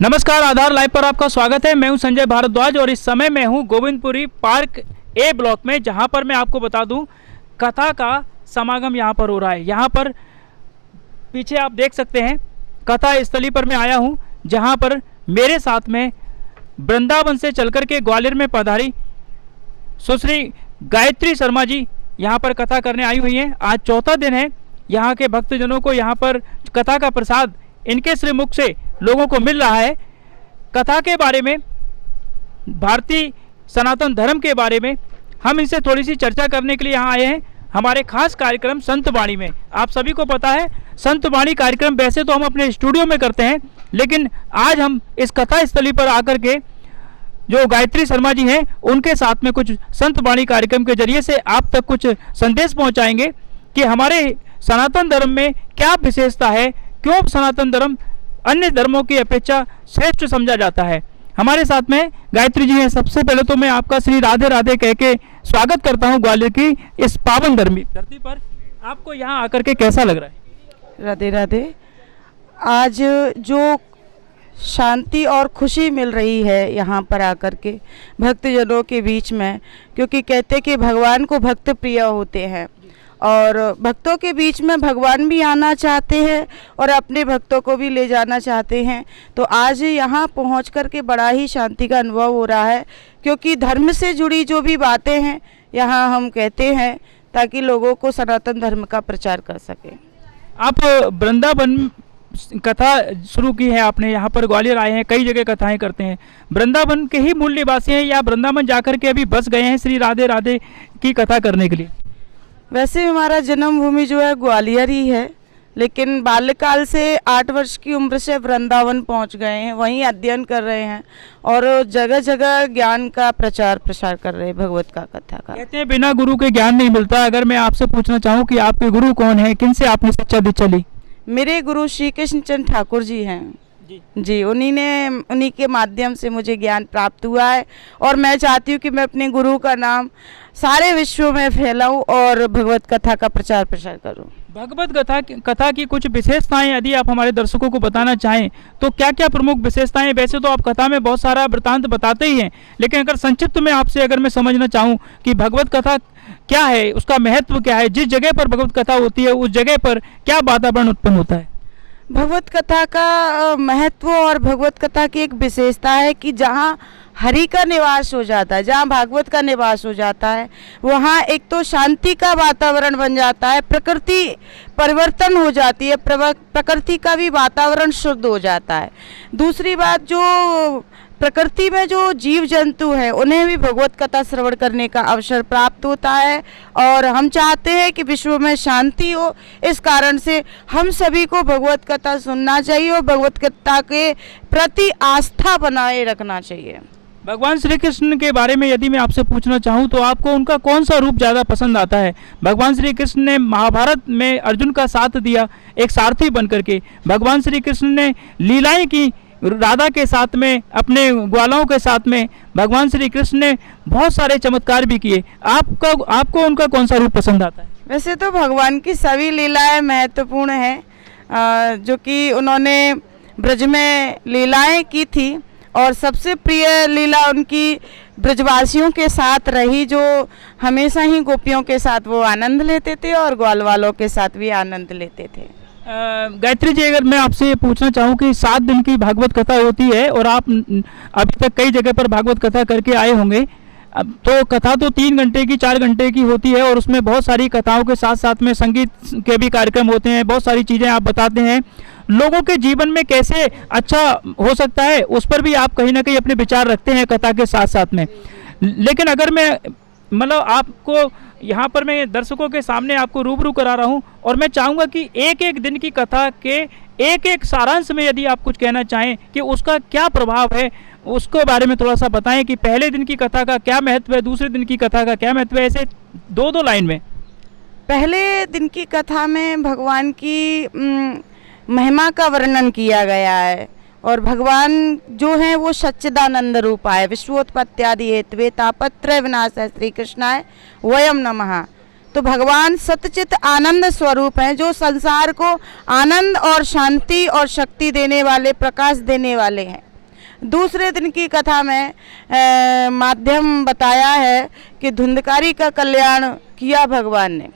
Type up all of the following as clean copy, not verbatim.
नमस्कार, आधार लाइव पर आपका स्वागत है। मैं हूं संजय भारद्वाज और इस समय मैं हूं गोविंदपुरी पार्क ए ब्लॉक में, जहां पर मैं आपको बता दूं कथा का समागम यहां पर हो रहा है। यहां पर पीछे आप देख सकते हैं कथा स्थली पर मैं आया हूं, जहां पर मेरे साथ में वृंदावन से चलकर के ग्वालियर में पधारी सुश्री गायत्री शर्मा जी यहां पर कथा करने आई हुई हैं। आज चौथा दिन है। यहाँ के भक्तजनों को यहाँ पर कथा का प्रसाद इनके श्रीमुख से लोगों को मिल रहा है। कथा के बारे में, भारतीय सनातन धर्म के बारे में हम इनसे थोड़ी सी चर्चा करने के लिए यहाँ आए हैं। हमारे खास कार्यक्रम संत वाणी में, आप सभी को पता है संत वाणी कार्यक्रम वैसे तो हम अपने स्टूडियो में करते हैं, लेकिन आज हम इस कथा स्थली पर आकर के जो गायत्री शर्मा जी हैं उनके साथ में कुछ संत वाणी कार्यक्रम के जरिए से आप तक कुछ संदेश पहुँचाएंगे कि हमारे सनातन धर्म में क्या विशेषता है, क्यों सनातन धर्म अन्य धर्मों की अपेक्षा श्रेष्ठ समझा जाता है। हमारे साथ में गायत्री जी हैं। सबसे पहले तो मैं आपका श्री राधे राधे कह के स्वागत करता हूं ग्वालियर की इस पावन धरती पर। आपको यहां आकर के कैसा लग रहा है? राधे राधे। आज जो शांति और खुशी मिल रही है यहाँ पर आकर के भक्तजनों के बीच में, क्योंकि कहते कि भगवान को भक्त प्रिय होते हैं और भक्तों के बीच में भगवान भी आना चाहते हैं और अपने भक्तों को भी ले जाना चाहते हैं। तो आज यहाँ पहुँच कर के बड़ा ही शांति का अनुभव हो रहा है, क्योंकि धर्म से जुड़ी जो भी बातें हैं यहाँ हम कहते हैं ताकि लोगों को सनातन धर्म का प्रचार कर सकें। आप वृंदावन कथा शुरू की है आपने, यहाँ पर ग्वालियर आए हैं, कई जगह कथाएं करते हैं। वृंदावन के ही मूल निवासी हैं या वृंदावन जाकर के अभी बस गए हैं श्री राधे राधे की कथा करने के लिए? वैसे हमारा जन्मभूमि जो है ग्वालियर ही है, लेकिन बाल्यकाल से 8 वर्ष की उम्र से वृंदावन पहुंच गए हैं, वहीं अध्ययन कर रहे हैं और जगह जगह ज्ञान का प्रचार प्रसार कर रहे हैं, भगवत का कथा का। कहते हैं बिना गुरु के ज्ञान नहीं मिलता। अगर मैं आपसे पूछना चाहूँ कि आपके गुरु कौन है, किन से आपने शिक्षा दीक्षा ली? मेरे गुरु श्री कृष्ण चंद्र ठाकुर जी हैं जी। उन्हीं के माध्यम से मुझे ज्ञान प्राप्त हुआ है और मैं चाहती हूँ कि मैं अपने गुरु का नाम सारे विश्व में फैलाऊं और भगवत कथा का प्रचार प्रसार करूं। भगवत कथा की कुछ विशेषताएं यदि आप हमारे दर्शकों को बताना चाहें तो क्या क्या प्रमुख विशेषताएं? वैसे तो आप कथा में बहुत सारा वृतांत बताते ही हैं, लेकिन अगर संक्षिप्त में आपसे अगर मैं समझना चाहूं कि भगवत कथा क्या है, उसका महत्व क्या है, जिस जगह पर भगवत कथा होती है उस जगह पर क्या वातावरण उत्पन्न होता है? भगवत कथा का महत्व और भगवत कथा की एक विशेषता है कि जहाँ हरि का निवास हो जाता है, जहाँ भागवत का निवास हो जाता है, वहाँ एक तो शांति का वातावरण बन जाता है, प्रकृति परिवर्तन हो जाती है, प्रकृति का भी वातावरण शुद्ध हो जाता है। दूसरी बात, जो प्रकृति में जो जीव जंतु हैं उन्हें भी भगवत कथा श्रवण करने का अवसर प्राप्त होता है और हम चाहते हैं कि विश्व में शांति हो। इस कारण से हम सभी को भगवत कथा सुनना चाहिए और भगवत कथा के प्रति आस्था बनाए रखना चाहिए। भगवान श्री कृष्ण के बारे में यदि मैं आपसे पूछना चाहूँ तो आपको उनका कौन सा रूप ज़्यादा पसंद आता है? भगवान श्री कृष्ण ने महाभारत में अर्जुन का साथ दिया एक सारथी बन करके। भगवान श्री कृष्ण ने लीलाएं की राधा के साथ में, अपने ग्वालों के साथ में। भगवान श्री कृष्ण ने बहुत सारे चमत्कार भी किए। आपको उनका कौन सा रूप पसंद आता है? वैसे तो भगवान की सभी लीलाएं महत्वपूर्ण हैं, जो कि उन्होंने ब्रज में लीलाएं की थी और सबसे प्रिय लीला उनकी ब्रजवासियों के साथ रही, जो हमेशा ही गोपियों के साथ वो आनंद लेते थे और ग्वाल वालों के साथ भी आनंद लेते थे। गायत्री जी, अगर मैं आपसे पूछना चाहूँ कि 7 दिन की भागवत कथा होती है और आप अभी तक कई जगह पर भागवत कथा करके आए होंगे, तो कथा तो 3 घंटे की 4 घंटे की होती है और उसमें बहुत सारी कथाओं के साथ साथ में संगीत के भी कार्यक्रम होते हैं, बहुत सारी चीज़ें आप बताते हैं। लोगों के जीवन में कैसे अच्छा हो सकता है उस पर भी आप कहीं ना कहीं अपने विचार रखते हैं कथा के साथ साथ में। लेकिन अगर मैं मतलब आपको यहाँ पर मैं दर्शकों के सामने आपको रूबरू करा रहा हूँ और मैं चाहूँगा कि एक एक दिन की कथा के एक एक सारांश में यदि आप कुछ कहना चाहें कि उसका क्या प्रभाव है, उसके बारे में थोड़ा सा बताएं कि पहले दिन की कथा का क्या महत्व है, दूसरे दिन की कथा का क्या महत्व है, ऐसे 2-2 लाइन में। पहले दिन की कथा में भगवान की महिमा का वर्णन किया गया है और भगवान जो हैं वो सच्चिदानंद रूप है, विश्वोत्पत्त्यादि हेतवे तापत्रय विनाशाय श्री कृष्णाय वयम नमः। तो भगवान सतचित आनंद स्वरूप हैं, जो संसार को आनंद और शांति और शक्ति देने वाले, प्रकाश देने वाले हैं। दूसरे दिन की कथा में माध्यम बताया है कि धुंधकारी का कल्याण किया भगवान ने।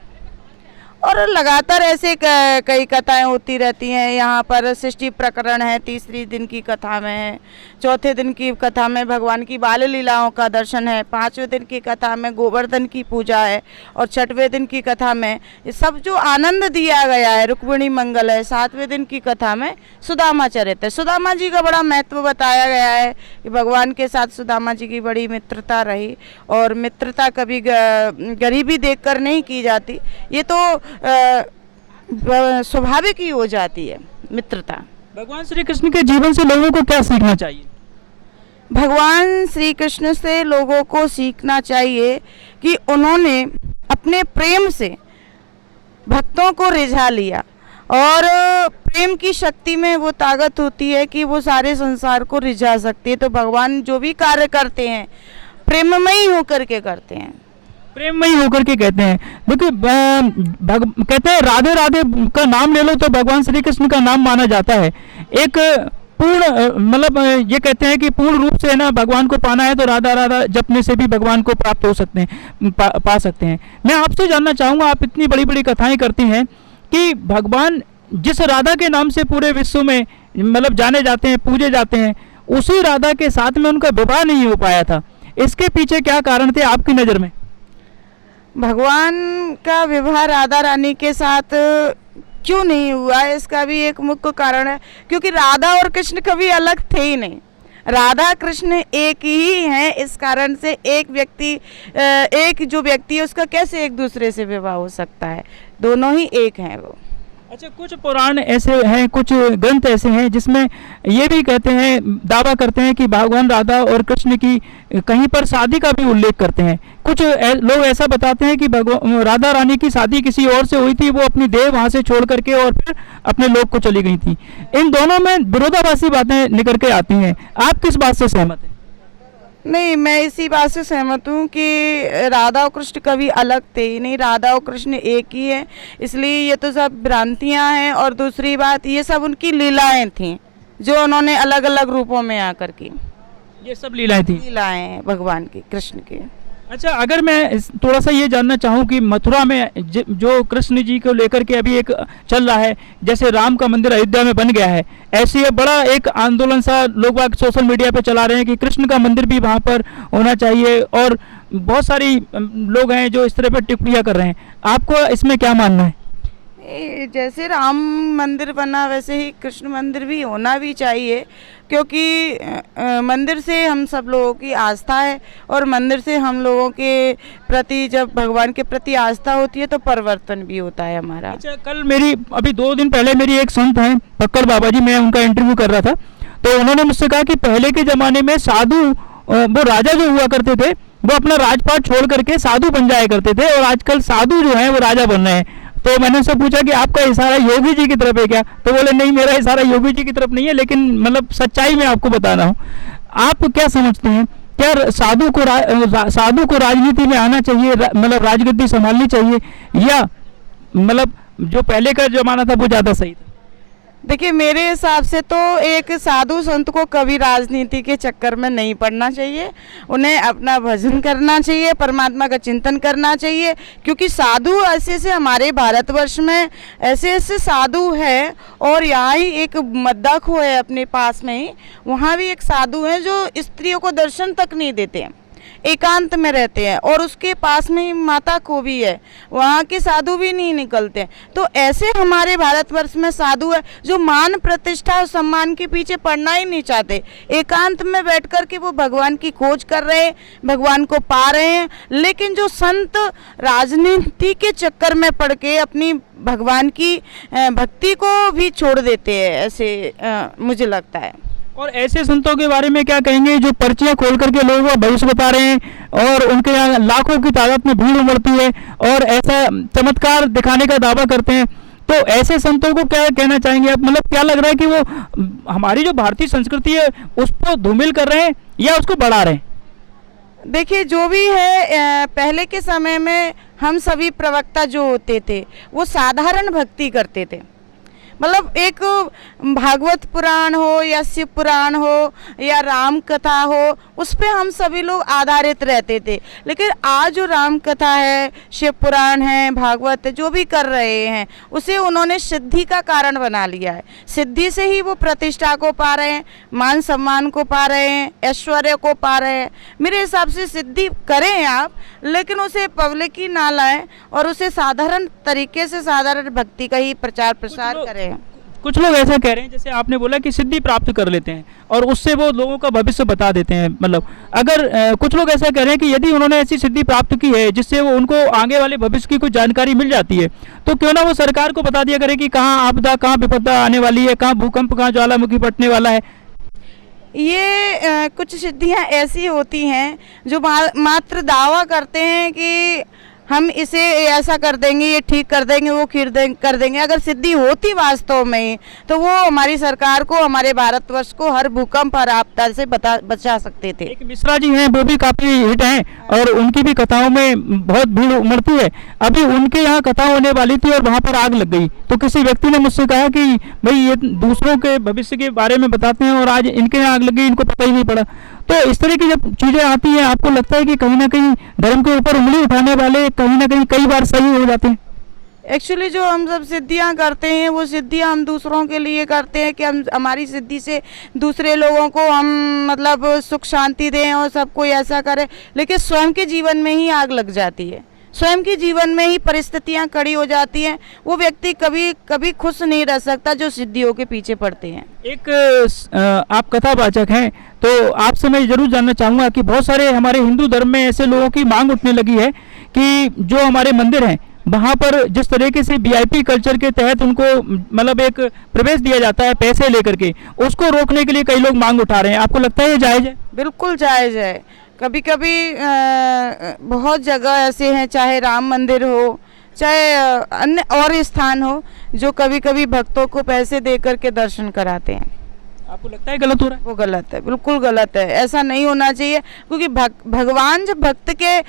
और लगातार ऐसे कई कथाएं होती रहती हैं। यहाँ पर सृष्टि प्रकरण है, तीसरी दिन की कथा में है, चौथे दिन की कथा में भगवान की बाल लीलाओं का दर्शन है, पांचवें दिन की कथा में गोवर्धन की पूजा है, और छठवें दिन की कथा में ये सब जो आनंद दिया गया है रुक्मिणी मंगल है। सातवें दिन की कथा में सुदामा चरित्र है। सुदामा जी का बड़ा महत्व बताया गया है कि भगवान के साथ सुदामा जी की बड़ी मित्रता रही, और मित्रता कभी गरीबी देखकर नहीं की जाती, ये तो स्वाभाविक ही हो जाती है मित्रता। भगवान श्री कृष्ण के जीवन से लोगों को क्या सीखना चाहिए? भगवान श्री कृष्ण से लोगों को सीखना चाहिए कि उन्होंने अपने प्रेम से भक्तों को रिझा लिया, और प्रेम की शक्ति में वो ताकत होती है कि वो सारे संसार को रिझा सकती है। तो भगवान जो भी कार्य करते हैं प्रेममयी होकर के करते हैं, प्रेममयी होकर के कहते हैं। देखिए कहते हैं राधे राधे का नाम ले लो तो भगवान श्री कृष्ण का नाम माना जाता है। एक पूर्ण मतलब ये कहते हैं कि पूर्ण रूप से ना भगवान को पाना है तो राधा राधा जपने से भी भगवान को प्राप्त हो सकते हैं, पा सकते हैं। मैं आपसे जानना चाहूँगा, आप इतनी बड़ी बड़ी कथाएं करती हैं कि भगवान जिस राधा के नाम से पूरे विश्व में मतलब जाने जाते हैं, पूजे जाते हैं, उसी राधा के साथ में उनका विवाह नहीं हो पाया था। इसके पीछे क्या कारण थे आपकी नज़र में? भगवान का विवाह राधा रानी के साथ क्यों नहीं हुआ है, इसका भी एक मुख्य कारण है क्योंकि राधा और कृष्ण कभी अलग थे ही नहीं। राधा कृष्ण एक ही हैं, इस कारण से एक जो व्यक्ति है उसका कैसे एक दूसरे से विवाह हो सकता है? दोनों ही एक हैं वो। अच्छा, कुछ पुराण ऐसे हैं, कुछ ग्रंथ ऐसे हैं जिसमें ये भी कहते हैं, दावा करते हैं कि भगवान राधा और कृष्ण की कहीं पर शादी का भी उल्लेख करते हैं। कुछ लोग ऐसा बताते हैं कि राधा रानी की शादी किसी और से हुई थी, वो अपनी देह वहाँ से छोड़ करके और फिर अपने लोक को चली गई थी। इन दोनों में विरोधाभासी बातें निकल के आती हैं। आप किस बात से सहमत हैं? नहीं, मैं इसी बात से सहमत हूँ कि राधा और कृष्ण कभी अलग थे ही नहीं, राधा और कृष्ण एक ही है, इसलिए ये तो सब भ्रांतियाँ हैं। और दूसरी बात, ये सब उनकी लीलाएं थीं जो उन्होंने अलग अलग रूपों में आकर की। ये सब लीलाएं थी, लीलाएं हैं भगवान की, कृष्ण की। अच्छा, अगर मैं थोड़ा सा ये जानना चाहूँ कि मथुरा में जो कृष्ण जी को लेकर के अभी एक चल रहा है, जैसे राम का मंदिर अयोध्या में बन गया है, ऐसे ये बड़ा एक आंदोलन सा लोग सोशल मीडिया पे चला रहे हैं कि कृष्ण का मंदिर भी वहाँ पर होना चाहिए, और बहुत सारी लोग हैं जो इस तरह पर टिप्पणियाँ कर रहे हैं। आपको इसमें क्या मानना है? जैसे राम मंदिर बना वैसे ही कृष्ण मंदिर भी होना भी चाहिए, क्योंकि मंदिर से हम सब लोगों की आस्था है, और मंदिर से हम लोगों के प्रति, जब भगवान के प्रति आस्था होती है तो परिवर्तन भी होता है हमारा। अच्छा, कल अभी 2 दिन पहले मेरी एक संत हैं पक्कर बाबा जी, मैं उनका इंटरव्यू कर रहा था, तो उन्होंने मुझसे कहा कि पहले के ज़माने में साधु, वो राजा जो हुआ करते थे वो अपना राजपाट छोड़ करके साधु बन जाया करते थे, और आजकल साधु जो हैं वो राजा बन रहे हैं। तो मैंने उनसे पूछा कि आपका इशारा योगी जी की तरफ है क्या? तो बोले नहीं, मेरा इशारा योगी जी की तरफ नहीं है, लेकिन मतलब सच्चाई में आपको बता रहा हूँ। आप क्या समझते हैं, क्या साधु को राजनीति में आना चाहिए, मतलब राजगद्दी संभालनी चाहिए, या मतलब जो पहले का जमाना था वो ज़्यादा सही था? देखिए, मेरे हिसाब से तो एक साधु संत को कभी राजनीति के चक्कर में नहीं पड़ना चाहिए। उन्हें अपना भजन करना चाहिए, परमात्मा का चिंतन करना चाहिए, क्योंकि साधु ऐसे हमारे भारतवर्ष में ऐसे साधु है। और यहाँ ही एक मद्दाखो है अपने पास में ही, वहाँ भी एक साधु है जो स्त्रियों को दर्शन तक नहीं देते हैं, एकांत में रहते हैं, और उसके पास में ही माता को भी है, वहाँ के साधु भी नहीं निकलते। तो ऐसे हमारे भारतवर्ष में साधु है जो मान प्रतिष्ठा और सम्मान के पीछे पड़ना ही नहीं चाहते, एकांत में बैठ कर के वो भगवान की खोज कर रहे हैं, भगवान को पा रहे हैं। लेकिन जो संत राजनीति के चक्कर में पड़ के अपनी भगवान की भक्ति को भी छोड़ देते हैं, ऐसे मुझे लगता है। और ऐसे संतों के बारे में क्या कहेंगे जो पर्चियां खोल करके लोगों को भविष्य बता रहे हैं, और उनके यहाँ लाखों की तादाद में भीड़ उमड़ती है और ऐसा चमत्कार दिखाने का दावा करते हैं? तो ऐसे संतों को क्या कहना चाहेंगे आप? मतलब क्या लग रहा है कि वो हमारी जो भारतीय संस्कृति है उसको धूमिल कर रहे हैं या उसको बढ़ा रहे हैं? देखिए, जो भी है, पहले के समय में हम सभी प्रवक्ता जो होते थे वो साधारण भक्ति करते थे, मतलब एक भागवत पुराण हो या शिव पुराण हो या राम कथा हो, उस पे हम सभी लोग आधारित रहते थे। लेकिन आज जो राम कथा है, शिव पुराण है, भागवत है, जो भी कर रहे हैं उसे उन्होंने सिद्धि का कारण बना लिया है। सिद्धि से ही वो प्रतिष्ठा को पा रहे हैं, मान सम्मान को पा रहे हैं, ऐश्वर्य को पा रहे हैं। मेरे हिसाब से सिद्धि करें आप, लेकिन उसे पब्लिक ही ना लाएं और उसे साधारण तरीके से साधारण भक्ति का ही प्रचार प्रसार करें। कुछ लोग ऐसा कह रहे हैं, जैसे आपने बोला कि सिद्धि प्राप्त कर लेते हैं और उससे वो लोगों का भविष्य बता देते हैं। मतलब अगर कुछ लोग ऐसा कह रहे हैं कि यदि उन्होंने ऐसी सिद्धि प्राप्त की है जिससे वो उनको आगे वाले भविष्य की कुछ जानकारी मिल जाती है, तो क्यों ना वो सरकार को बता दिया करे कि कहाँ आपदा, कहाँ विपदा आने वाली है, कहाँ भूकंप, कहाँ ज्वालामुखी फटने वाला है। ये कुछ सिद्धियां ऐसी होती हैं जो मात्र दावा करते हैं कि हम इसे ऐसा कर देंगे, ये ठीक कर देंगे, वो कर देंगे। अगर सिद्धि होती वास्तव में तो वो हमारी सरकार को, हमारे भारतवर्ष को हर भूकंप और आपदा से बचा सकते थे। एक मिश्रा जी हैं, वो भी काफी हिट हैं और उनकी भी कथाओं में बहुत भीड़ उमड़ती है। अभी उनके यहाँ कथा होने वाली थी और वहाँ पर आग लग गई, तो किसी व्यक्ति ने मुझसे कहा कि भाई ये दूसरों के भविष्य के बारे में बताते हैं और आज इनके यहाँ आग लग गई, इनको पता ही नहीं पड़ा। तो इस तरह की जब चीजें आती हैं, आपको लगता है कि कहीं ना कहीं धर्म के ऊपर उंगली उठाने वाले कहीं ना कहीं कई बार सही हो जाते हैं? एक्चुअली जो हम सब सिद्धियां करते हैं वो सिद्धियां हम दूसरों के लिए करते हैं कि हम हमारी सिद्धि से दूसरे लोगों को हम मतलब सुख शांति दें और सब कोई ऐसा करे, लेकिन स्वयं के जीवन में ही आग लग जाती है, स्वयं के जीवन में ही परिस्थितियां खड़ी हो जाती हैं। वो व्यक्ति कभी कभी खुश नहीं रह सकता जो सिद्धियों के पीछे पड़ते हैं। एक आप कथावाचक हैं, तो आपसे मैं जरूर जानना चाहूँगा कि बहुत सारे हमारे हिंदू धर्म में ऐसे लोगों की मांग उठने लगी है कि जो हमारे मंदिर हैं वहाँ पर जिस तरीके से वीआईपी कल्चर के तहत उनको मतलब एक प्रवेश दिया जाता है पैसे लेकर के, उसको रोकने के लिए कई लोग मांग उठा रहे हैं। आपको लगता है ये जायज़ है? बिल्कुल जायज़ है। कभी कभी बहुत जगह ऐसे हैं, चाहे राम मंदिर हो, चाहे अन्य और स्थान हो, जो कभी कभी भक्तों को पैसे दे करके दर्शन कराते हैं। आपको लगता है गलत हो रहा है? वो गलत है, बिल्कुल गलत है। ऐसा नहीं होना चाहिए, क्योंकि भगवान जब भक्त के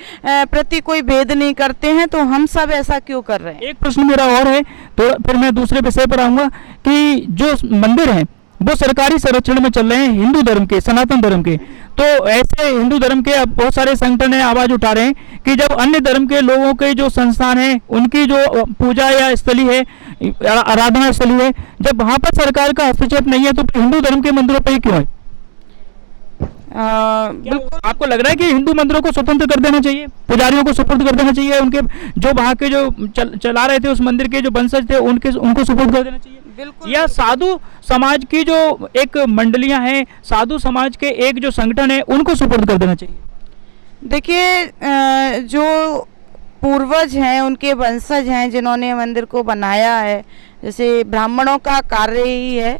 प्रति कोई भेद नहीं करते हैं तो हम सब ऐसा क्यों कर रहे हैं। एक प्रश्न मेरा और है, तो फिर मैं दूसरे विषय पर आऊँगा कि जो मंदिर हैं वो सरकारी संरक्षण में चल रहे हैं हिंदू धर्म के, सनातन धर्म के, तो ऐसे हिंदू धर्म के अब बहुत सारे संगठन आवाज उठा रहे हैं कि जब अन्य धर्म के लोगों के जो संस्थान हैं, उनकी जो पूजा या स्थली है, आराधना स्थली है, जब वहाँ पर सरकार का हस्तक्षेप नहीं है तो हिंदू धर्म के मंदिरों पर ही क्यों है? बिल्कुल। आपको लग रहा है कि हिंदू मंदिरों को स्वतंत्र कर देना चाहिए, पुजारियों को सुपुर्द कर देना चाहिए, उनके जो वहाँ के जो चला रहे थे उस मंदिर के जो वंशज थे उनको सुपुर्द कर देना चाहिए? बिल्कुल। या साधु समाज की जो एक मंडलियां हैं, साधु समाज के एक जो संगठन है, उनको सुपुर्द कर देना चाहिए? देखिए, जो पूर्वज हैं, उनके वंशज हैं जिन्होंने मंदिर को बनाया है, जैसे ब्राह्मणों का कार्य ही है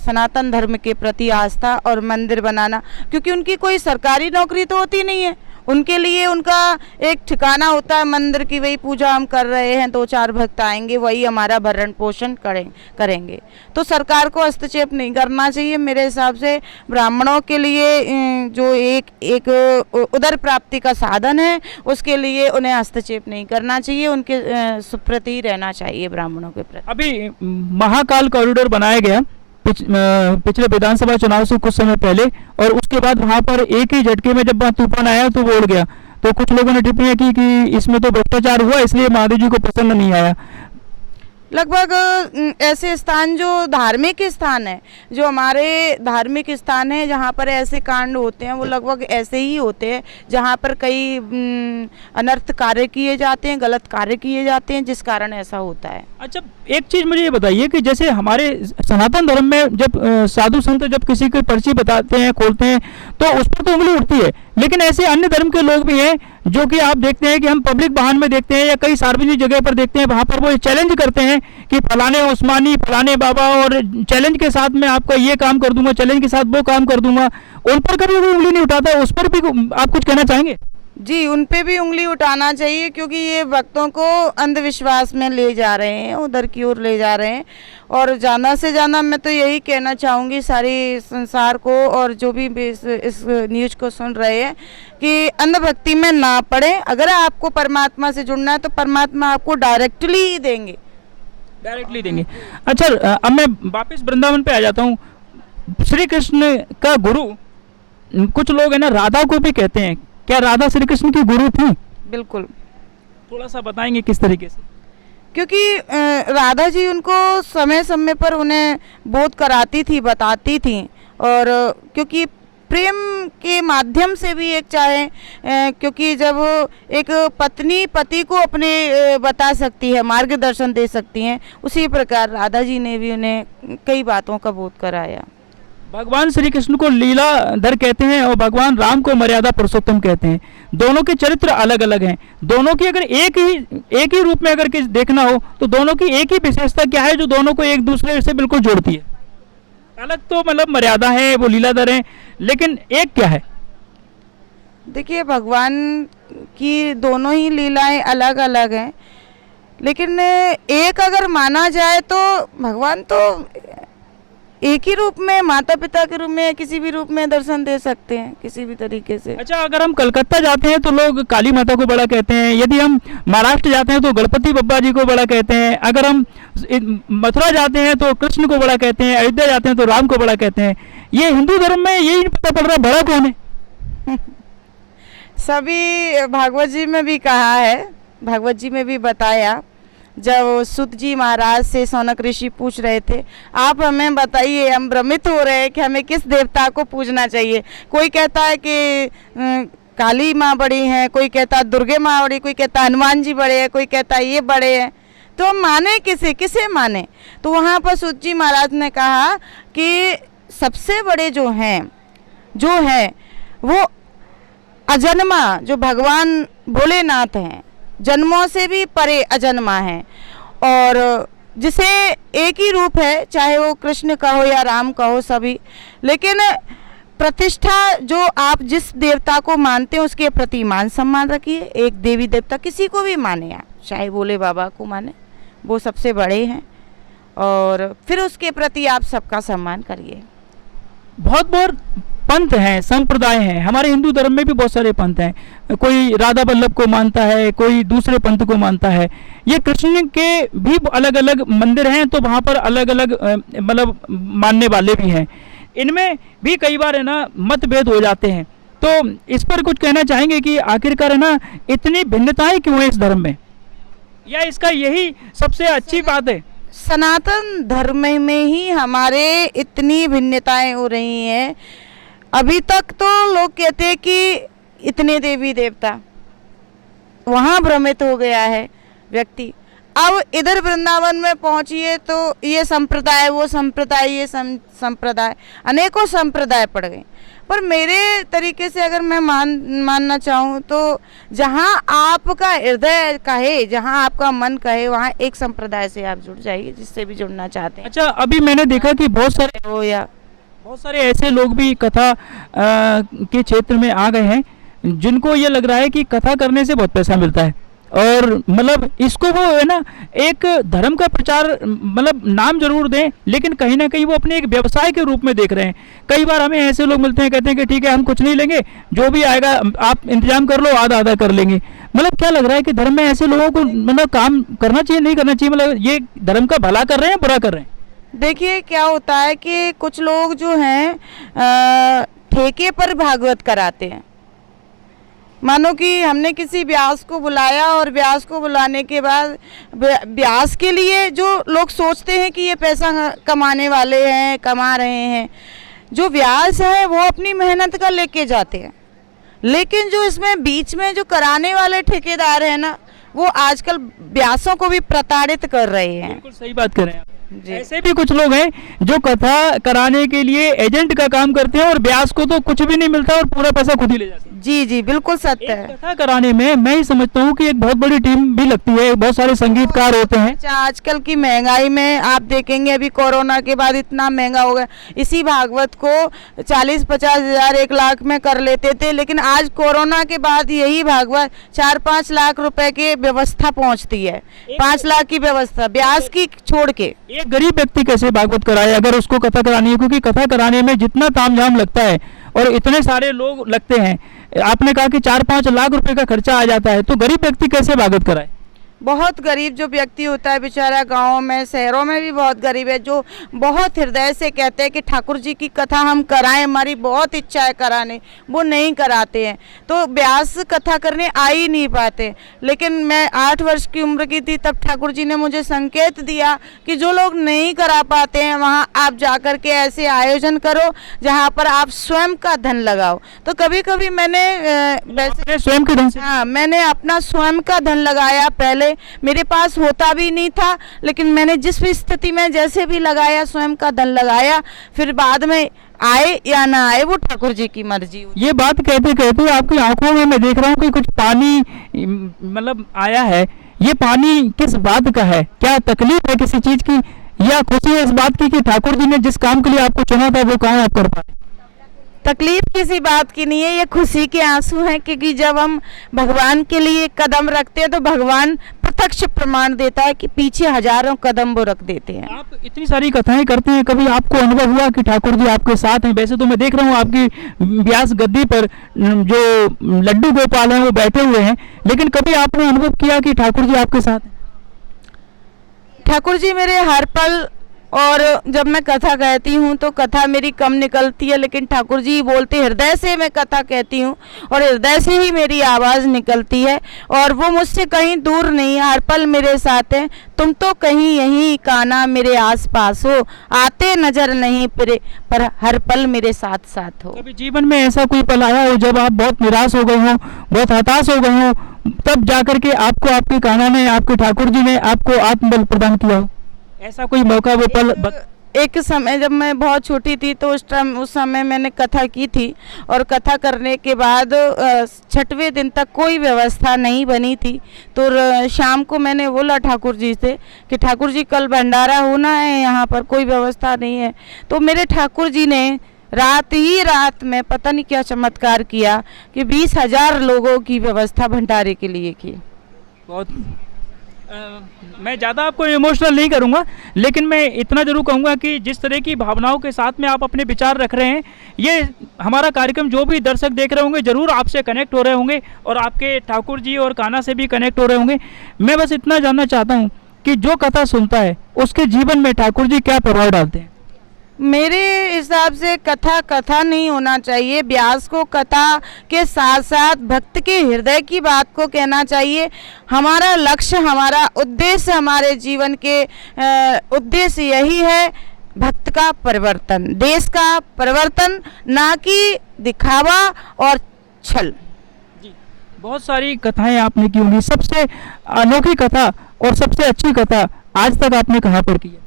सनातन धर्म के प्रति आस्था और मंदिर बनाना, क्योंकि उनकी कोई सरकारी नौकरी तो होती नहीं है। उनके लिए उनका एक ठिकाना होता है मंदिर की, वही पूजा हम कर रहे हैं, 2-4 भक्त आएंगे, वही हमारा भरण पोषण करेंगे। तो सरकार को हस्तक्षेप नहीं करना चाहिए मेरे हिसाब से। ब्राह्मणों के लिए जो एक उदर प्राप्ति का साधन है, उसके लिए उन्हें हस्तक्षेप नहीं करना चाहिए, उनके सुप्रति रहना चाहिए ब्राह्मणों के प्रति। अभी महाकाल कॉरिडोर बनाया गया पिछले विधानसभा चुनाव से कुछ समय पहले, और उसके बाद वहां पर एक ही झटके में जब तूफान आया तो वो उड़ गया। तो कुछ लोगों ने टिप्पणी की कि इसमें तो भ्रष्टाचार हुआ, इसलिए महादेव जी को पसंद नहीं आया। लगभग ऐसे स्थान जो धार्मिक स्थान है, जो हमारे धार्मिक स्थान है, जहाँ पर ऐसे कांड होते हैं वो लगभग ऐसे ही होते हैं, जहाँ पर कई अनर्थ कार्य किए जाते हैं, गलत कार्य किए जाते हैं, जिस कारण ऐसा होता है। अच्छा, एक चीज़ मुझे ये बताइए कि जैसे हमारे सनातन धर्म में जब साधु संत जब किसी की पर्ची बताते हैं, खोलते हैं, तो उस पर तो उंगली उठती है, लेकिन ऐसे अन्य धर्म के लोग भी हैं जो कि आप देखते हैं कि हम पब्लिक वाहन में देखते हैं या कई सार्वजनिक जगह पर देखते हैं, वहाँ पर वो चैलेंज करते हैं कि फलाने उस्मानी, फलाने बाबा, और चैलेंज के साथ मैं आपका ये काम कर दूंगा, चैलेंज के साथ वो काम कर दूंगा। उन पर कभी वो उंगली नहीं उठाता, उस पर भी आप कुछ कहना चाहेंगे? जी, उन पे भी उंगली उठाना चाहिए, क्योंकि ये भक्तों को अंधविश्वास में ले जा रहे हैं, उधर की ओर ले जा रहे हैं। और ज़्यादा से ज़्यादा मैं तो यही कहना चाहूँगी सारी संसार को, और जो भी इस न्यूज़ को सुन रहे हैं, कि अंधभक्ति में ना पड़े। अगर आपको परमात्मा से जुड़ना है तो परमात्मा आपको डायरेक्टली ही देंगे। डायरेक्टली देंगे। अच्छा, अब मैं वापस वृंदावन पे आ जाता हूँ। श्री कृष्ण का गुरु, कुछ लोग है ना राधा को भी कहते हैं, क्या राधा श्री कृष्ण की गुरु थी? बिल्कुल, थोड़ा सा बताएंगे किस तरीके से? क्योंकि राधा जी उनको समय समय पर उन्हें बोध कराती थी, बताती थी। और क्योंकि प्रेम के माध्यम से भी एक चाहे क्योंकि जब एक पत्नी पति को अपने बता सकती है, मार्गदर्शन दे सकती हैं, उसी प्रकार राधा जी ने भी उन्हें कई बातों का बोध कराया। भगवान श्री कृष्ण को लीलाधर कहते हैं और भगवान राम को मर्यादा पुरुषोत्तम कहते हैं। दोनों के चरित्र अलग अलग हैं। दोनों की अगर एक ही रूप में अगर देखना हो तो दोनों की एक ही विशेषता क्या है जो दोनों को एक दूसरे से बिल्कुल जोड़ती है? अलग तो मतलब मर्यादा है, वो लीलाधर है, लेकिन एक क्या है? देखिए, भगवान की दोनों ही लीलाएं अलग अलग हैं, लेकिन एक अगर माना जाए तो भगवान तो एक ही रूप में, माता पिता के रूप में, किसी भी रूप में दर्शन दे सकते हैं, किसी भी तरीके से। अच्छा, अगर हम कलकत्ता जाते हैं तो लोग काली माता को बड़ा कहते हैं, यदि हम महाराष्ट्र जाते हैं तो गणपति बप्पा जी को बड़ा कहते हैं, अगर हम मथुरा जाते हैं तो कृष्ण को बड़ा कहते हैं, अयोध्या जाते हैं तो राम को बड़ा कहते हैं। ये हिंदू धर्म में यही नहीं पता पड़ रहा बड़ा कौन है? सभी भागवत जी में भी कहा है, भागवत जी में भी बताया। जब सूत जी महाराज से सौनक ऋषि पूछ रहे थे, आप हमें बताइए, हम भ्रमित हो रहे हैं कि हमें किस देवता को पूजना चाहिए। कोई कहता है कि काली माँ बड़ी हैं, कोई कहता है दुर्गे माँ बड़ी, कोई कहता है हनुमान जी बड़े हैं, कोई कहता है ये बड़े हैं, तो हम माने किसे माने? तो वहाँ पर सूत जी महाराज ने कहा कि सबसे बड़े जो हैं वो अजन्मा, जो भगवान भोलेनाथ हैं, जन्मों से भी परे अजन्मा है, और जिसे एक ही रूप है, चाहे वो कृष्ण का हो या राम का हो, सभी। लेकिन प्रतिष्ठा, जो आप जिस देवता को मानते हैं उसके प्रति मान सम्मान रखिए। एक देवी देवता किसी को भी माने आप, चाहे भोले बाबा को माने, वो सबसे बड़े हैं, और फिर उसके प्रति आप सबका सम्मान करिए। बहुत बहुत पंथ हैं, संप्रदाय हैं, हमारे हिंदू धर्म में भी बहुत सारे पंथ हैं। कोई राधा वल्लभ को मानता है, कोई दूसरे पंथ को मानता है। ये कृष्ण के भी अलग अलग मंदिर हैं, तो वहाँ पर अलग अलग मतलब मानने वाले भी हैं। इनमें भी कई बार है ना मतभेद हो जाते हैं। तो इस पर कुछ कहना चाहेंगे कि आखिरकार है ना इतनी भिन्नताएं क्यों है इस धर्म में, या इसका यही सबसे अच्छी बात है? सनातन धर्म में ही हमारे इतनी भिन्नताएं हो रही हैं। अभी तक तो लोग कहते हैं कि इतने देवी देवता, वहाँ भ्रमित हो गया है व्यक्ति। अब इधर वृंदावन में पहुँचिए तो ये संप्रदाय, वो संप्रदाय, ये संप्रदाय, अनेकों संप्रदाय पड़ गए। पर मेरे तरीके से अगर मैं मानना चाहूँ तो जहाँ आपका हृदय कहे, जहाँ आपका मन कहे, वहाँ एक संप्रदाय से आप जुड़ जाइए, जिससे भी जुड़ना चाहते हैं। अच्छा, अभी मैंने देखा कि बहुत सारे ऐसे लोग भी कथा के क्षेत्र में आ गए हैं जिनको ये लग रहा है कि कथा करने से बहुत पैसा मिलता है, और मतलब इसको वो है ना एक धर्म का प्रचार, मतलब नाम जरूर दें, लेकिन कहीं ना कहीं वो अपने एक व्यवसाय के रूप में देख रहे हैं। कई बार हमें ऐसे लोग मिलते हैं, कहते हैं कि ठीक है, हम कुछ नहीं लेंगे, जो भी आएगा आप इंतजाम कर लो, आधा आधा कर लेंगे। मतलब क्या लग रहा है कि धर्म में ऐसे लोगों को मतलब काम करना चाहिए, नहीं करना चाहिए? मतलब ये धर्म का भला कर रहे हैं, बुरा कर रहे हैं? देखिए, क्या होता है कि कुछ लोग जो हैं ठेके पर भागवत कराते हैं। मानो कि हमने किसी व्यास को बुलाया, और व्यास को बुलाने के बाद व्यास के लिए जो लोग सोचते हैं कि ये पैसा कमाने वाले हैं, कमा रहे हैं, जो व्यास है वो अपनी मेहनत का लेके जाते हैं। लेकिन जो इसमें बीच में जो कराने वाले ठेकेदार हैं ना, वो आजकल व्यासों को भी प्रताड़ित कर रहे हैं। बिल्कुल सही बात कर रहे हैं आप। ऐसे भी कुछ लोग हैं जो कथा कराने के लिए एजेंट का काम करते हैं, और व्यास को तो कुछ भी नहीं मिलता और पूरा पैसा खुद ही ले जाते हैं। जी जी, बिल्कुल सत्य है। कथा कराने में मैं ही समझता हूँ कि एक बहुत बड़ी टीम भी लगती है, बहुत सारे संगीतकार होते हैं। अच्छा, आजकल की महंगाई में आप देखेंगे, अभी कोरोना के बाद इतना महंगा हो गया। इसी भागवत को 40-50 हज़ार 1 लाख में कर लेते थे, लेकिन आज कोरोना के बाद यही भागवत 4-5 लाख रुपए की व्यवस्था पहुँचती है। 5 लाख की व्यवस्था ब्यास की छोड़ के। एक गरीब व्यक्ति कैसे भागवत कराए अगर उसको कथा करानी है? क्योंकि कथा कराने में जितना तामझाम लगता है और इतने सारे लोग लगते हैं, आपने कहा कि 4-5 लाख रुपए का खर्चा आ जाता है, तो गरीब व्यक्ति कैसे भागवत कराए? बहुत गरीब जो व्यक्ति होता है बेचारा, गाँव में शहरों में भी बहुत गरीब है, जो बहुत हृदय से कहते हैं कि ठाकुर जी की कथा हम कराएं, हमारी बहुत इच्छा है कराने, वो नहीं कराते हैं, तो व्यास कथा करने आ ही नहीं पाते। लेकिन मैं 8 वर्ष की उम्र की थी तब ठाकुर जी ने मुझे संकेत दिया कि जो लोग नहीं करा पाते हैं वहाँ आप जाकर के ऐसे आयोजन करो जहाँ पर आप स्वयं का धन लगाओ। तो कभी कभी मैंने वैसे स्वयं के ढंग से? हाँ, मैंने अपना स्वयं का धन लगाया। पहले मेरे पास होता भी नहीं था, लेकिन मैंने जिस भी स्थिति में जैसे भी लगाया, स्वयं का धन लगाया। फिर बाद में आए या ना आए वो ठाकुर जी की मर्जी होती। ये बात कहते कहते आपकी आंखों में मैं देख रहा हूँ कि कुछ पानी मतलब आया है। ये पानी किस बात का है? क्या तकलीफ है किसी चीज की, या खुशी है इस बात की कि ठाकुर जी ने जिस काम के लिए आपको चुना था वो काम आप कर पाए? तकलीफ किसी बात की नहीं है, ये खुशी के आंसू हैं, क्योंकि जब हम भगवान के लिए कदम रखते हैं तो भगवान प्रत्यक्ष प्रमाण देता है कि पीछे हजारों कदम वो रख देते हैं। आप इतनी सारी कथाएं करते हैं, कभी आपको अनुभव हुआ कि ठाकुर जी आपके साथ हैं? वैसे तो मैं देख रहा हूँ आपकी व्यास गद्दी पर जो लड्डू गोपाल हैं वो बैठे हुए हैं, लेकिन कभी आपने अनुभव किया कि ठाकुर जी आपके साथ हैं? ठाकुर जी मेरे हर पल, और जब मैं कथा कहती हूँ तो कथा मेरी कम निकलती है, लेकिन ठाकुर जी बोलते हृदय से मैं कथा कहती हूँ और हृदय से ही मेरी आवाज़ निकलती है, और वो मुझसे कहीं दूर नहीं है, हर पल मेरे साथ हैं। तुम तो कहीं यहीं काना मेरे आसपास हो, आते नजर नहीं फिरे पर हर पल मेरे साथ साथ हो। कभी जीवन में ऐसा कोई पल आया हो जब आप बहुत निराश हो गए हो, बहुत हताश हो गए हो, तब जाकर के आपको आपके कान्हा ने, आपके ठाकुर जी ने आपको आत्मबल प्रदान किया हो? ऐसा कोई मौका, वो पल? एक समय जब मैं बहुत छोटी थी तो उस समय मैंने कथा की थी, और कथा करने के बाद 6वें दिन तक कोई व्यवस्था नहीं बनी थी। तो शाम को मैंने बोला ठाकुर जी से कि ठाकुर जी कल भंडारा होना है, यहाँ पर कोई व्यवस्था नहीं है। तो मेरे ठाकुर जी ने रात ही रात में पता नहीं क्या चमत्कार किया कि 20,000 लोगों की व्यवस्था भंडारे के लिए की। बहुत मैं ज़्यादा आपको इमोशनल नहीं करूंगा, लेकिन मैं इतना जरूर कहूंगा कि जिस तरह की भावनाओं के साथ में आप अपने विचार रख रहे हैं, ये हमारा कार्यक्रम जो भी दर्शक देख रहे होंगे जरूर आपसे कनेक्ट हो रहे होंगे और आपके ठाकुर जी और कान्हा से भी कनेक्ट हो रहे होंगे। मैं बस इतना जानना चाहता हूँ कि जो कथा सुनता है उसके जीवन में ठाकुर जी क्या प्रभाव डालते हैं? मेरे हिसाब से कथा कथा नहीं होना चाहिए, व्यास को कथा के साथ साथ भक्त के हृदय की बात को कहना चाहिए। हमारा लक्ष्य, हमारा उद्देश्य, हमारे जीवन के उद्देश्य यही है, भक्त का परिवर्तन, देश का परिवर्तन, ना कि दिखावा और छल। जी, बहुत सारी कथाएं आपने की होंगी, सबसे अनोखी कथा और सबसे अच्छी कथा आज तक आपने कहाँ पर की है?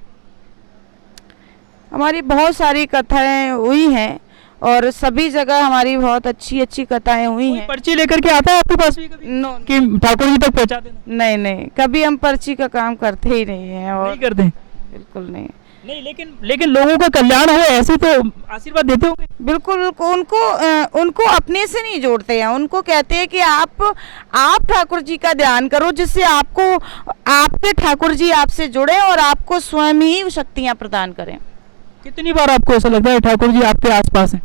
हमारी बहुत सारी कथाएं हुई हैं और सभी जगह हमारी बहुत अच्छी अच्छी कथाएं हुई हैं। पर्ची लेकर के आता है आपके पास भी कभी नो, कि ठाकुर जी तक पहुंचा देना? नहीं नहीं, कभी हम पर्ची का काम करते ही नहीं हैं, और नहीं करते? बिल्कुल नहीं। नहीं, लेकिन लोगों का कल्याण हो ऐसे तो आशीर्वाद देते होंगे? बिल्कुल, उनको अपने से नहीं जोड़ते हैं, उनको कहते हैं कि आप ठाकुर जी का ध्यान करो, जिससे आपको आपके ठाकुर जी आपसे जुड़े और आपको स्वयं ही शक्तियाँ प्रदान करें। कितनी बार आपको ऐसा लगता है ठाकुर जी आपके आसपास हैं?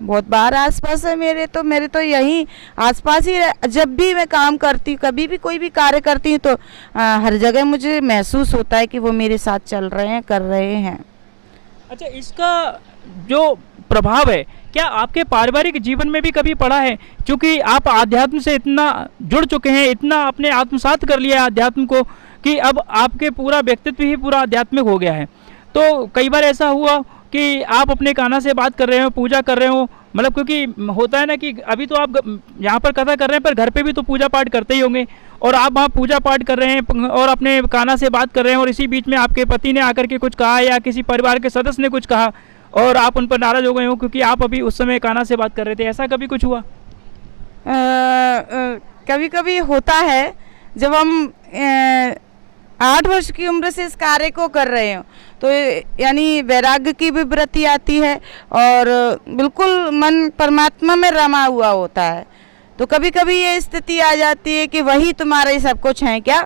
बहुत बार आसपास है मेरे तो यहीं आसपास ही जब भी मैं काम करती हूँ, कभी भी कोई भी कार्य करती हूँ, तो हर जगह मुझे महसूस होता है कि वो मेरे साथ चल रहे हैं, कर रहे हैं। अच्छा, इसका जो प्रभाव है क्या आपके पारिवारिक जीवन में भी कभी पड़ा है? क्योंकि आप आध्यात्म से इतना जुड़ चुके हैं, इतना अपने आत्मसात कर लिया है अध्यात्म को, कि अब आपके पूरा व्यक्तित्व ही पूरा आध्यात्मिक हो गया है। तो कई बार ऐसा हुआ कि आप अपने कान्हा से बात कर रहे हो, पूजा कर रहे हो, मतलब क्योंकि होता है ना कि अभी तो आप यहाँ पर कथा कर रहे हैं पर घर पे भी तो पूजा पाठ करते ही होंगे, और आप वहाँ पूजा पाठ कर रहे हैं और अपने कान्हा से बात कर रहे हैं, और इसी बीच में आपके पति ने आकर के कुछ कहा या किसी परिवार के सदस्य ने कुछ कहा और आप उन पर नाराज हो गए हो क्योंकि आप अभी उस समय कान्हा से बात कर रहे थे। ऐसा कभी कुछ हुआ? कभी कभी होता है, जब हम 8 वर्ष की उम्र से इस कार्य को कर रहे हो तो यानी वैराग्य की भी वृत्ति आती है और बिल्कुल मन परमात्मा में रमा हुआ होता है। तो कभी कभी ये स्थिति आ जाती है कि वही तुम्हारा ही सब कुछ है क्या?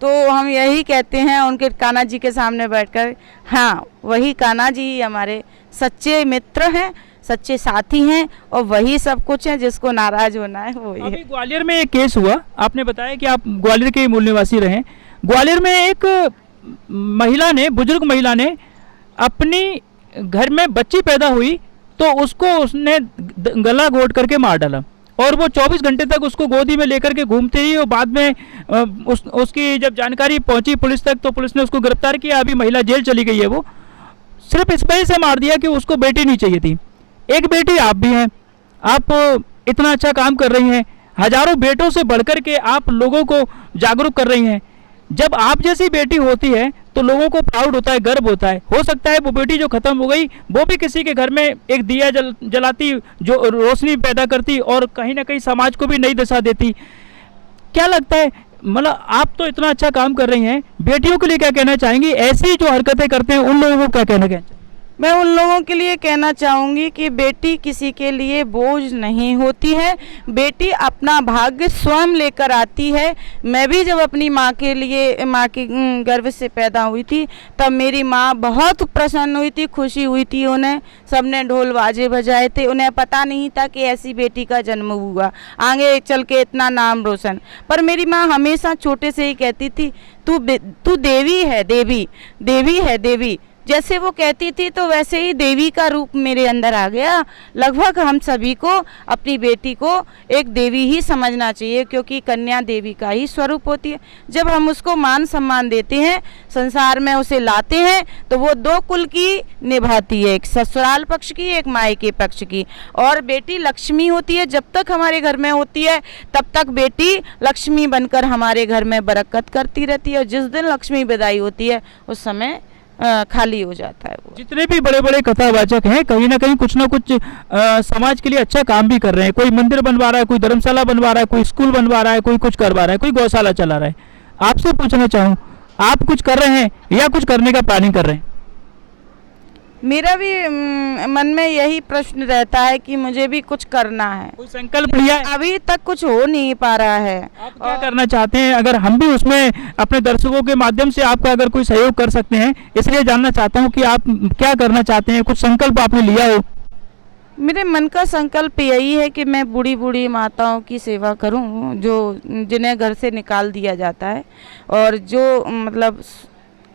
तो हम यही कहते हैं उनके कान्हा जी के सामने बैठकर, हाँ वही कान्हा जी हमारे सच्चे मित्र हैं, सच्चे साथी हैं और वही सब कुछ है, जिसको नाराज होना है वो ही अभी है। ग्वालियर में एक केस हुआ, आपने बताया कि आप ग्वालियर के मूल निवासी रहे। ग्वालियर में एक महिला ने, बुजुर्ग महिला ने, अपनी घर में बच्ची पैदा हुई तो उसको उसने गला घोट करके मार डाला और वो 24 घंटे तक उसको गोदी में लेकर के घूमते ही, और बाद में उसकी जब जानकारी पहुंची पुलिस तक तो पुलिस ने उसको गिरफ्तार किया। अभी महिला जेल चली गई है। वो सिर्फ इस वजह से मार दिया कि उसको बेटी नहीं चाहिए थी। एक बेटी आप भी हैं, आप इतना अच्छा काम कर रही हैं, हजारों बेटों से बढ़कर के आप लोगों को जागरूक कर रही हैं। जब आप जैसी बेटी होती है तो लोगों को प्राउड होता है, गर्व होता है। हो सकता है वो बेटी जो खत्म हो गई वो भी किसी के घर में एक दिया जलाती, जो रोशनी पैदा करती और कहीं ना कहीं समाज को भी नई दिशा देती। क्या लगता है, मतलब आप तो इतना अच्छा काम कर रही हैं, बेटियों के लिए क्या कहना चाहेंगी? ऐसी जो हरकतें करते हैं उन लोगों को क्या कहना चाहिए? मैं उन लोगों के लिए कहना चाहूँगी कि बेटी किसी के लिए बोझ नहीं होती है, बेटी अपना भाग्य स्वयं लेकर आती है। मैं भी जब अपनी माँ के गर्भ से पैदा हुई थी तब मेरी माँ बहुत प्रसन्न हुई थी, खुशी हुई थी। उन्हें सबने ढोल बाजे बजाए थे, उन्हें पता नहीं था कि ऐसी बेटी का जन्म हुआ, आगे चल के इतना नाम रोशन। पर मेरी माँ हमेशा छोटे से ही कहती थी, तू देवी है, देवी है देवी। जैसे वो कहती थी तो वैसे ही देवी का रूप मेरे अंदर आ गया। लगभग हम सभी को अपनी बेटी को एक देवी ही समझना चाहिए, क्योंकि कन्या देवी का ही स्वरूप होती है। जब हम उसको मान सम्मान देते हैं, संसार में उसे लाते हैं, तो वो दो कुल की निभाती है, एक ससुराल पक्ष की, एक मायके पक्ष की। और बेटी लक्ष्मी होती है, जब तक हमारे घर में होती है तब तक बेटी लक्ष्मी बनकर हमारे घर में बरकत करती रहती है। और जिस दिन लक्ष्मी विदाई होती है उस समय खाली हो जाता है वो। जितने भी बड़े बड़े कथावाचक हैं कहीं ना कुछ समाज के लिए अच्छा काम भी कर रहे हैं। कोई मंदिर बनवा रहा है, कोई धर्मशाला बनवा रहा है, कोई स्कूल बनवा रहा है, कोई कुछ करवा रहा है, कोई गौशाला चला रहा है। आपसे पूछना चाहूँ, आप कुछ कर रहे हैं या कुछ करने का प्लानिंग कर रहे हैं? मेरा भी मन में यही प्रश्न रहता है कि मुझे भी कुछ करना है। कोई संकल्प लिया है? अभी तक कुछ हो नहीं पा रहा है। आप क्या करना चाहते हैं? अगर हम भी उसमें अपने दर्शकों के माध्यम से आपका अगर कोई सहयोग कर सकते हैं, इसलिए जानना चाहता हूं कि आप क्या करना चाहते हैं, कुछ संकल्प आपने लिया हो? मेरे मन का संकल्प यही है कि मैं बूढ़ी बूढ़ी माताओं की सेवा करूं, जो जिन्हें घर से निकाल दिया जाता है और जो मतलब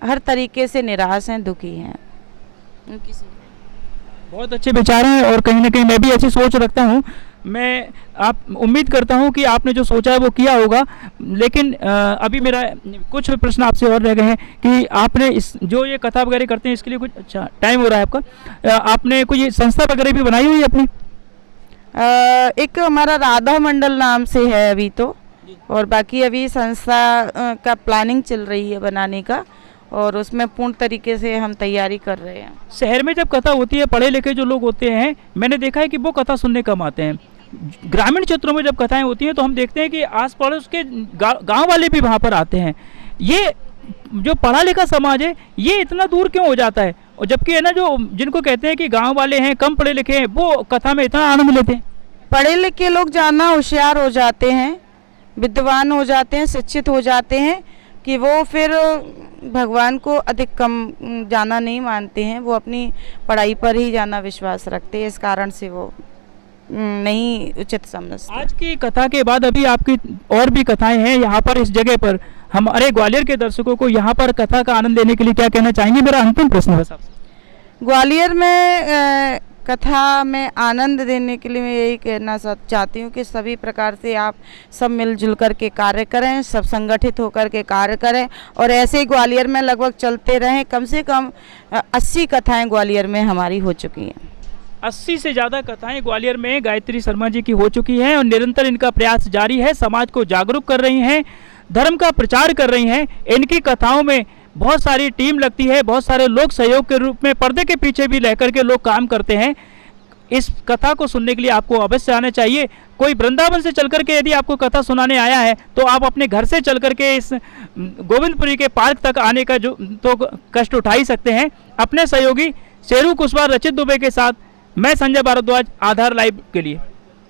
हर तरीके से निराश हैं, दुखी हैं, उनकी सेवा। बहुत अच्छे विचार हैं और कहीं ना कहीं मैं भी ऐसी सोच रखता हूँ। मैं उम्मीद करता हूँ कि आपने जो सोचा है वो किया होगा। लेकिन अभी मेरा कुछ प्रश्न आपसे और रह गए हैं कि आपने इस जो ये कथा वगैरह करते हैं इसके लिए कुछ, अच्छा टाइम हो रहा है आपका, आपने कोई संस्था वगैरह भी बनाई हुई है अपनी? एक हमारा राधा मंडल नाम से है अभी तो, और बाकी अभी संस्था का प्लानिंग चल रही है बनाने का, और उसमें पूर्ण तरीके से हम तैयारी कर रहे हैं। शहर में जब कथा होती है, पढ़े लिखे जो लोग होते हैं, मैंने देखा है कि वो कथा सुनने कम आते हैं। ग्रामीण क्षेत्रों में जब कथाएं होती हैं तो हम देखते हैं कि आस पड़ोस के गांव वाले भी वहाँ पर आते हैं। ये जो पढ़ा लिखा समाज है ये इतना दूर क्यों हो जाता है? और जबकि है ना, जो जिनको कहते हैं कि गाँव वाले हैं, कम पढ़े लिखे हैं, वो कथा में इतना आनंद लेते हैं। पढ़े लिखे लोग ज़्यादा होशियार हो जाते हैं, विद्वान हो जाते हैं, शिक्षित हो जाते हैं कि वो फिर भगवान को अधिक कम जाना नहीं मानते हैं, वो अपनी पढ़ाई पर ही जाना विश्वास रखते हैं। इस कारण से वो नहीं उचित समझते। आज की कथा के बाद अभी आपकी और भी कथाएं हैं यहाँ पर, इस जगह पर हमारे ग्वालियर के दर्शकों को यहाँ पर कथा का आनंद लेने के लिए क्या कहना चाहेंगे? मेरा अंतिम प्रश्न बस आपसे। ग्वालियर में कथा में आनंद देने के लिए मैं यही कहना चाहती हूँ कि सभी प्रकार से आप सब मिलजुल कर के कार्य करें, सब संगठित होकर के कार्य करें, और ऐसे ही ग्वालियर में लगभग चलते रहें। कम से कम 80 कथाएं ग्वालियर में हमारी हो चुकी हैं। 80 से ज़्यादा कथाएं ग्वालियर में गायत्री शर्मा जी की हो चुकी हैं और निरंतर इनका प्रयास जारी है। समाज को जागरूक कर रही हैं, धर्म का प्रचार कर रही हैं। इनकी कथाओं में बहुत सारी टीम लगती है, बहुत सारे लोग सहयोग के रूप में पर्दे के पीछे भी रह करके लोग काम करते हैं। इस कथा को सुनने के लिए आपको अवश्य आना चाहिए। कोई वृंदावन से चल करके यदि आपको कथा सुनाने आया है तो आप अपने घर से चल करके इस गोविंदपुरी के पार्क तक आने का जो तो कष्ट उठा ही सकते हैं। अपने सहयोगी शेरू कुशवाहा, रचित दुबे के साथ मैं संजय भारद्वाज, आधार लाइव के लिए।